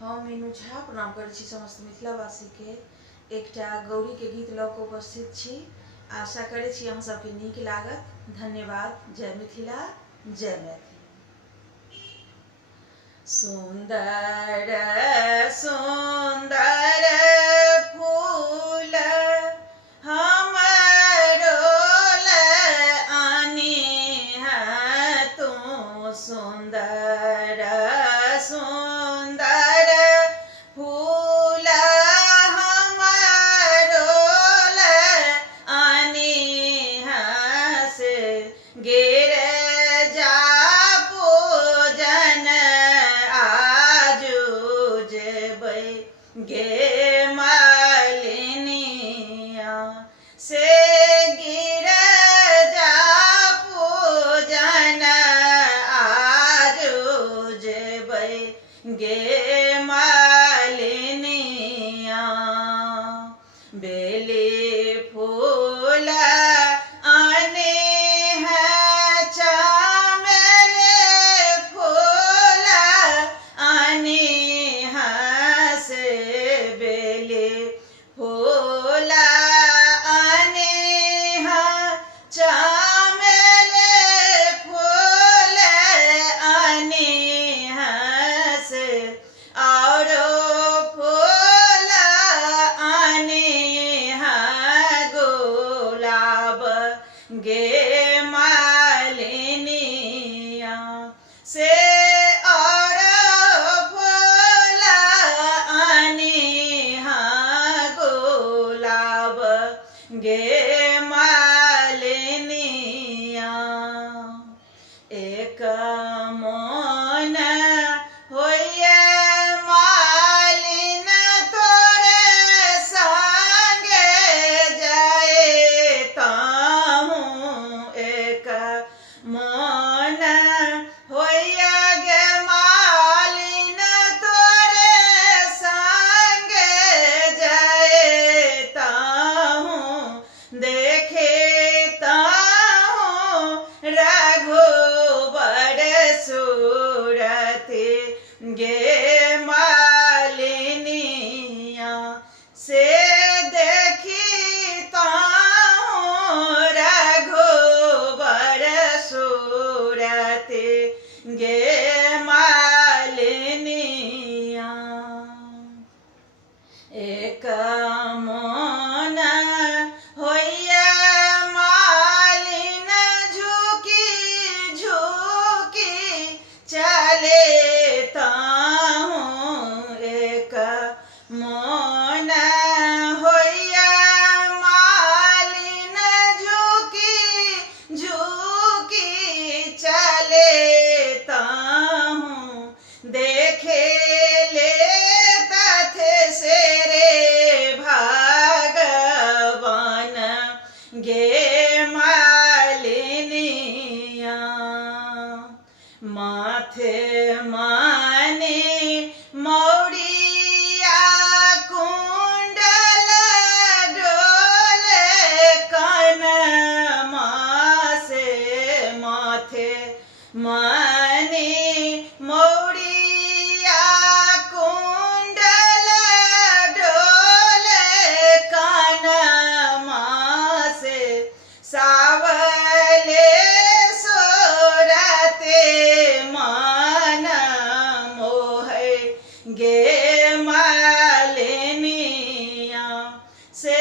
हम मीनू झा प्रणाम करै छी समस्त मिथिलावासी के। एकटा गौरी के गीत लऽ कऽ उपस्थित छी। आशा करै छी अहाँ सबके नीक लागत। धन्यवाद। जय मिथिला, जय मैथिली। सुंदर सुंदर फूल हमरो आनी है तू, सुंदर सुंदर फूल हमरो आनी है से गिर जा पूजन आजू जेबै गे मालिनिया से गिर जा पूजन आजू जेबै गे मालिनिया। बेली फूल आने हैं चमेली फूल आने हैं से बेली फूल आने हैं चमेली फूल आने हैं से और फूल आने हैं गुलाब गे मालिनिया से और फूल आने हैं गुलाब गे मालिनिया। एक मन होइए मालिन तोरे संगे जाए ताहूँ, एक मन होइए गे मालिन तोरे संगे जाए ताहूँ, देखे ताहूँ रघुबर सूरति गे मालिनिया से देखी ताहूँ रघुबर सूरति गे मालिनिया। एक मन होइए मालिन झुकी झुकी चले ताहूँ, एक मन होइए मालिन झुकी झुकी चले ताहूँ, देखे ले तथे से रे भगवान गे मालिनिया। माथे माने मौड़िया कुंडल डोले कनमा से, माथे माने मौड़िया कुंडल डोले कनमा से, सावले सोरते मन मोहे गे मालिनिया से